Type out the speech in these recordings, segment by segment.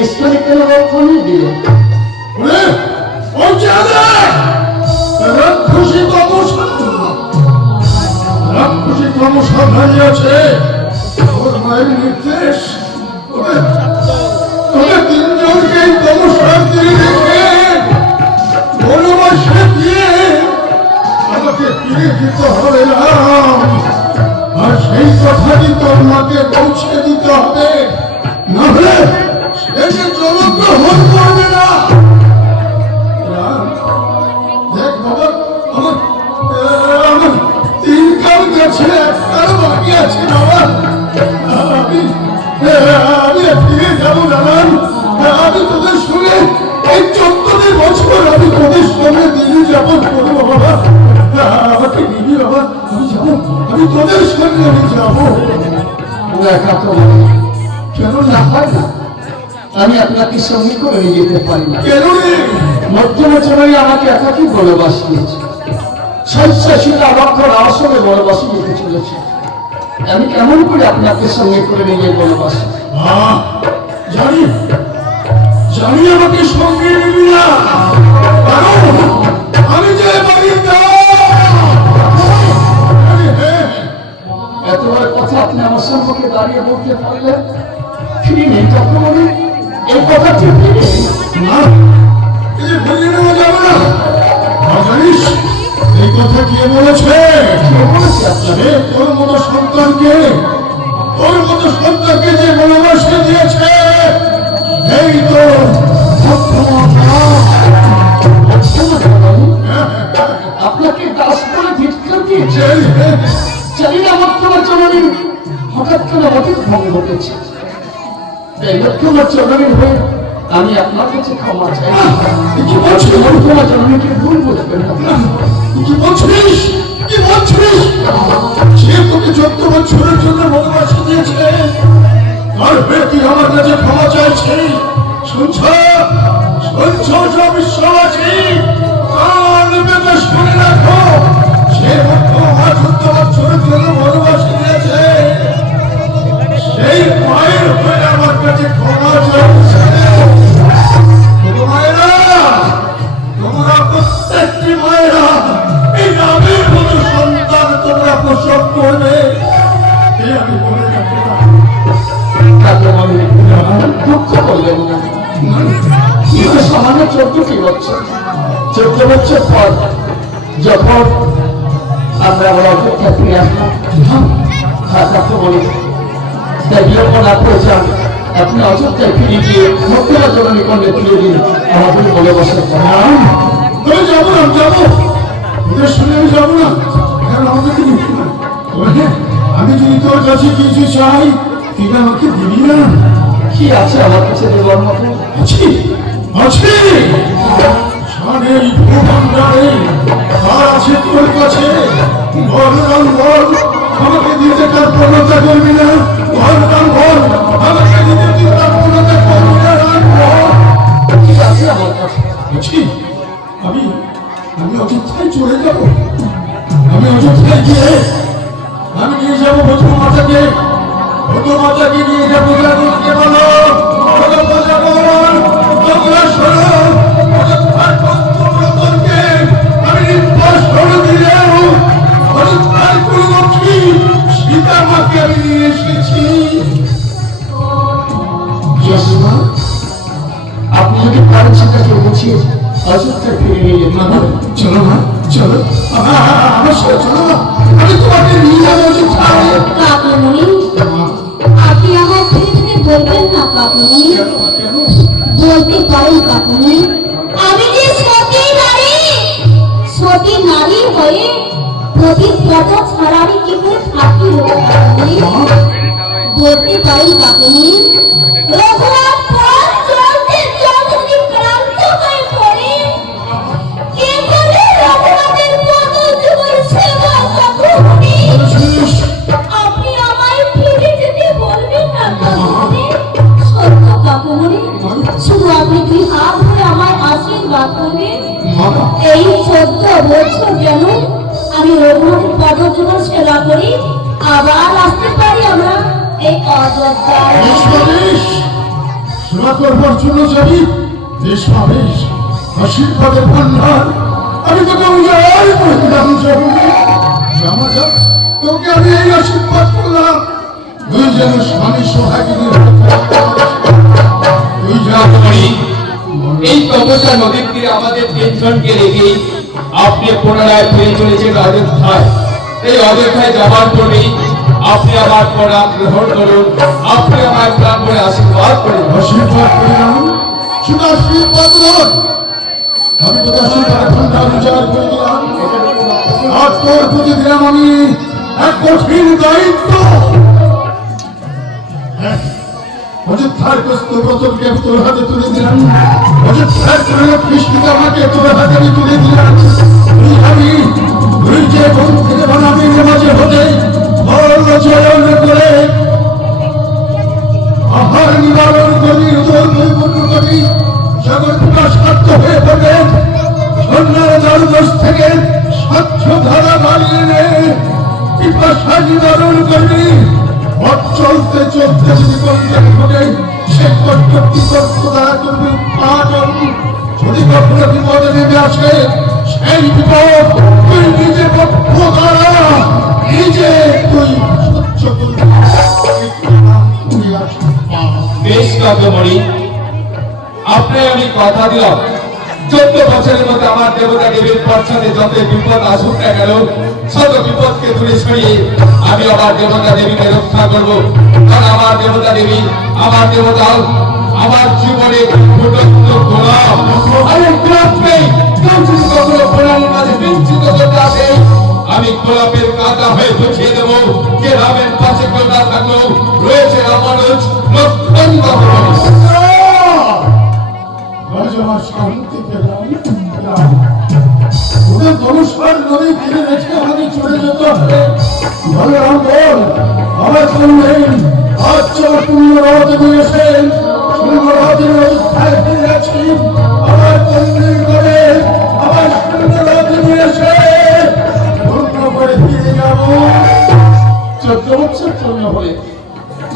ঈশ্বরী কেন রক্ষণই দিল রাক্ষসী কত সাবধানী আছে মায়ের নির্দেশ তোদের তিনজনকে তমসার দিয়ে রেখে বনবাসে দিয়ে আমাকে ফিরে যেতে হবে না। আর সেই কথাটি তোর মাকে পৌঁছে দিতে হবে, নাহলে সে যে জনগ্রহণ করবে না। দেখ বাবা, আমার আমার তিন কাল গেছে, একটার বাকি আছে বাবা। আমি ফিরে যাবো নানান। আমি তোদের সঙ্গে এই 14 বছর আমি তোদের সঙ্গে দিল্লি যাপন করবো বাবা। আমাকে নিবি বাবা, আমি যাবো, আমি তোদের সঙ্গে আমি যাবো। কেন না হয় না? আমি আপনাকে সঙ্গে করে নিয়ে যেতে পারি না। কেন রে? মধ্যমচরণী আমাকে একাকি বনবাসী দিয়েছে, স্বেচ্ছাশীল আমাকে আসলে বনবাসী যেতে চলেছে। আমি কেমন করে আপনাকে সঙ্গে করে নিয়ে বনবাসী? জানি জানি আমাকে সঙ্গে নিবি না, কারণ আমি যে বাড়ির এতবার কথা আপনি আমার সম্পর্কে দাঁড়িয়ে বলতে পারলেন। ফিরে নেই তখন এই কথা ঠিক নেই না, এই ফিরে নেওয়া যাবে না। জানিস এই কথা কে বলেছে? আপনাকে তোর মতো সন্তানকে যে বনবাসে দিয়েছে এই তো আপনাকে দাস করে ধিক্কার দিয়েছে। জানি না মধ্যমচরণী হঠাৎ কেন অতীত ভঙ্গ ঘটেছে। এই মধ্যমচরণীর হয়ে আমি আপনার কাছে ক্ষমা চাই। কি বলছিস? মধ্যমচরণীকে ভুল বুঝবেন না। কি বলছিস? কি বলছিস? সে তোকে 14 বছরের জন্য বনবাসে দিয়েছে, আর তুই আমার কাছে ক্ষমা চাইছি। শুনছ সব বিশ্ববাসী, কান পেতে শুনে রাখো। সে আমার 14 বছরের জন্য বনবাসে দিয়েছে, সেই মায়ের হয়ে আমার কাছে ক্ষমা চাইছে। মায়েরা, তোমরা প্রত্যেকটি মায়েরা এই নামের মতো সন্তান তোমরা প্রসব করবে, আমি বলে রাখতে পারি। দুঃখ করলেন না, কিন্তু সামান্য 14 বছর পর যখন আমরা আমার অপেক্ষা ফিরে আসলাম, কাকে বলে তাই বিলম্ব না করে যান। আপনি অযোধ্যায় ফিরে গিয়ে মধ্যমচরণী কন্যা তুলে দিন, আমাদের বলে বসে যাবো না, যাবো ওদের শুনে আমি যাবো না, কারণ আমাদেরকে নিবি না। আমি যদি তোর কাছে কিছু চাই, তুই আমাকে দিবি না। কি আছে আমার কাছে দেওয়ার মতো? আছে আছে, ভূভাণ্ডারে আর আছে তোর কাছে। বল আমাকে দিতে তার প্রণতা করবি না। বল আমাকে দিতে তুই তার প্রণতা করবি না। কি আছে আমার কাছে? আমি অযোধ্যায় চলে যাব। আমি অযোধ্যায় গিয়ে আমি নিয়ে যাবো বধূ মাতাকে নিয়ে যাবো। তোমাকে বলো তোমরা শোনো, অযোধ্যার পঞ্চব্রতকে আমি নির্বাস করে দিলেও অযোধ্যার কুলক্ষী সীতা মাকে আমি নিয়ে এসেছি। আপনি যদি পারেন সেটাকে বুঝিয়ে অযোধ্যায় ফিরে নিয়ে যেতে পারেন। চলো না, চলো আমার সাথে চলো না, আমি তোমাকে নিয়ে যাবো অযোধ্যায়। কাকুমণি, আপনি আমার থেকে বলবেন না কাকুমণি? বলতে পারেন কাকুমণি, আমি যে সতী নারী হয়ে প্রতিজ্ঞা ছাড়া আমি কি করে থাকি? বলতে পারেন কাকুমণি? রঘুনাথ পথ চলতে চলতে যদি ক্লান্ত হয়ে পড়ে, কে বলে রঘুনাথের পদ যুগল সেবা কাকুমণি? আপনি আমায় ফিরে যেতে বলবেন না কাকুমণি? সত্য কাকুমণি, শুধু আপনি দুই হাত ধরে আমায় আশীর্বাদ করবেন। এই 14 বছর যেন আমি রঘুনাথের পদ যুগল সেবা করি, আবার আসতে পারি আমরা এই অযোধ্যায়। সেবা করবার জন্য যাবি, বেশ পাবেশ আশীর্বাদের ভান্ডার। আমি তোকে উজাড় করে দিলাম, তোকে আমি এই আশীর্বাদ করলাম, তুই যেন স্বামী সোহাগিনী তুই যা রাজকুমারী, এই তপস্যা নদীর তীরে আমাদের তিনজনকে রেখে আপনি পুনরায় ফিরে চলেছেন অযোধ্যায়। এই অযোধ্যায় যাবার পরেই আপনি আমার প্রণাম গ্রহণ করুন, আপনি আমার প্রাণ করে আশীর্বাদ করুন। আশীর্বাদ করিলাম, শুধু আশীর্বাদ নয়, আমি তোকে আশীর্বাদ ভান্ডার উজাড় করে দিলাম। আর তোর প্রতি দিলাম আমি এক কঠিন দায়িত্ব। অযোধ্যার গ্রস্ত ব্রতকে তোর হাতে তুলে দিলাম, অযোধ্যার করে কৃষ্ণকে আমাকে তোর হাতে আমি তুলে দিলাম। তুই যে কোন থেকে বানাবি মাঝে হতে চয়ন করে আহার নিবারণ করি, উদর পরিপূর্ণ করি, সকল প্রকাশ সাধ্য হয়ে পড়বে। সন্ন্যার দ্বারদোষ থেকে স্বচ্ছ ধারা বাড়িয়ে নে, পিপাসা নিবারণ করবি। পথ চলতে চলতে যদি করতে হবে সে কর্তব্য দ্বারা করবি উৎপাদন। যদি কখনো বিপদে নেমে আসে সেই বিপদ তুই নিজে পক্ষ দ্বারা নিজে তুই সহ্য করবি। বেশ কাকমণি, আপনি আমি কথা দিলাম 14 বছরের মধ্যে আমার দেবতা দেবীর পশ্চাতে যত বিপদ আসুক না গেল শত বিপদকে দূরে সরিয়ে আমি আমার দেবতা দেবীকে রক্ষা করব। কারণ আমার দেবতা দেবী, আমার দেবতা আমার জীবনে ফুটন্ত গোলাপ। আমি গোলাপ নেই, কেউ যদি কখনো গোলাপের মাঝে বিঞ্চিত করতে আসে আমি গোলাপের কাঁটা হয়ে বুঝিয়ে দেব যে রামের পাশে কেউ না থাকলেও রয়েছে রামানুজ লক্ষণ আমার শান্তি পেলাম। ওদের ধনুষার নদী তীরে রেখে আমাকে চলে যেতে হবে। বলরাম বল, আমার শুনলেন আজ চল পুণ্যরথ নিয়েছে, পুণ্যরথের অযোধ্যায় ফিরে আছি। আমার কন্যা করে আমার পুণ্যরথ নিয়েছে, পূর্ণ করে ফিরে যাব। 14 বছর পূর্ণ হলে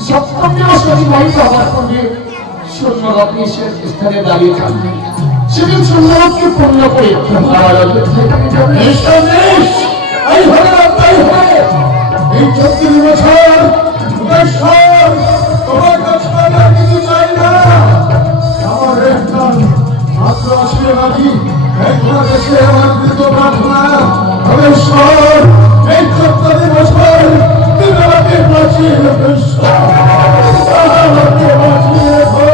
সপ্তমী অতিবাহিত হওয়ার পূর্বে শূন্যরথে সে স্থানে দাঁড়িয়ে থাকবে। সেদিন শূন্যরথকে পূর্ণ করে আবার অযোধ্যায় ফিরে যাবে। এই হবে না, তাই হবে। এই 34 বছর ঈশ্বর তোমার কাছে আমি আর কিছু চাই না। আমার একটা মাত্র আশীর্বাদী এই তোমার কাছে আমার কৃত প্রার্থনা। তবে ঈশ্বর এই 34 বছর তুমি আমাকে বাঁচিয়ে রেখো। ঈশ্বর আমাকে বাঁচিয়ে রেখো।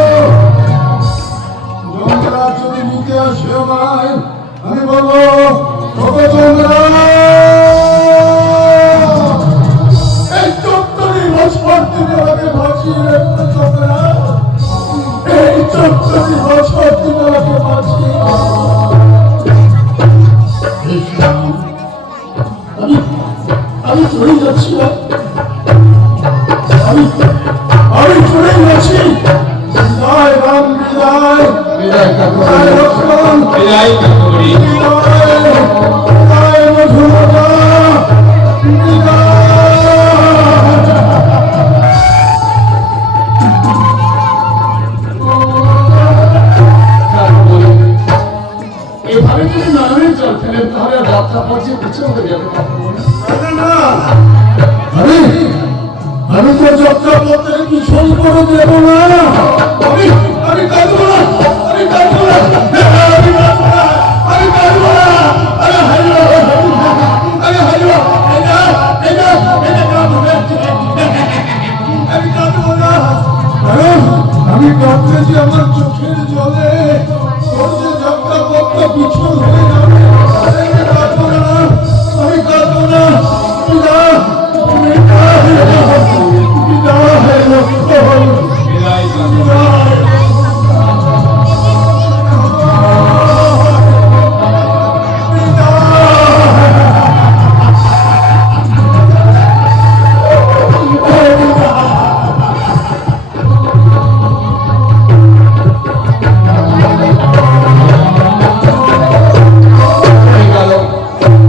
যমরাজ যদি নিতে আসে আমায়, আমি বলবো ওগো যমরাজ, এই 34 বছর তুমি আমাকে বাঁচিয়ে রেখো। যমরাজ, এই 34 বছর তুমি আমাকে বাঁচিয়ে রেখো। আমি চলে যাচ্ছি, আমি চলে যাচ্ছি। বিদায় রাম, বিদায় বিদায় বিদায় লক্ষ্মণ, বিদায় কাকমণি। বিদায় বিদায় মধুমতা, বিদায়। এভাবে যদি নয়নের জল ফেলেন তাহলে যাত্রা পর্যায়ে পিছনে হয়ে যাবে। আমি তো যাত্রা পথে কিছুই করে দেব না। আমি কাঁদবো না, আমি কাঁদবো না, আমি কাঁদবো না, আমি কাঁদবো না। আরে হাইলো, আরে হাইলো, আমি কাঁদবো না। আমি কাঁদতে যে আমার চোখের জলে তোর যে যাত্রা পথ পিছু হয়ে যাবে। আমি কাঁদবো না, আমি কাঁদবো না। বিদায়, বিদায় লক্ষ্মণ, বিদায় কাকমণি। বিদায়। হয়ে গেল।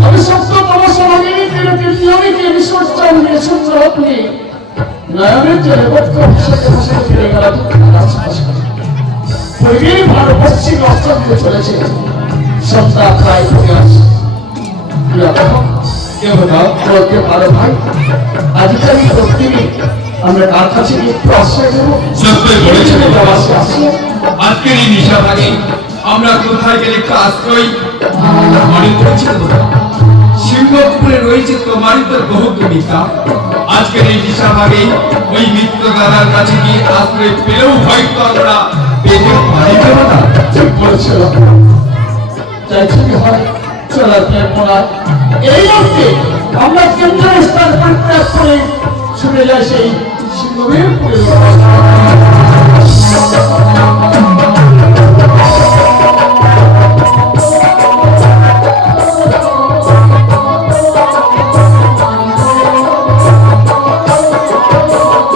আমি সপ্তম সমাগিনী তিরুপতি নিয়মিকে বিসর্জন দিয়ে শূন্যরথ নিয়ে নয়নের জলে বক্ষ হিসেবে বসে ফিরে গেল। পরিবেশ ভালো পশ্চিম অস্ত্র দিয়ে চলেছে। সন্ধ্যা প্রায় ফুটে আসে। দেবতা, বলতে পারো ভাই, আজকাল প্রতিদিন আমরা কার কাছে গিয়ে একটু আশ্রয় দেবো? সত্যই বলেছেন বাবা। আসি। আজকের এই নিশাভাগে আমরা কোথায় গেলে একটু আশ্রয় মনে করছি সিংহপুরে রয়েছে তোমারই তোর বহু মিথ্যা। আজকের এই নিশাভাগে ওই মিত্র দাদার কাছে গিয়ে আশ্রয় পেলেও হয়তো আমরা পেতে পারি না। ঠিক বলেছিল। তাই ঠিক হয় চলার প্রেরণায় এই মুহূর্তে আমরা কেন্দ্রীয় স্থান পরিত্যাগ করে ছুটে যাই সেই সিংহবীরপুরের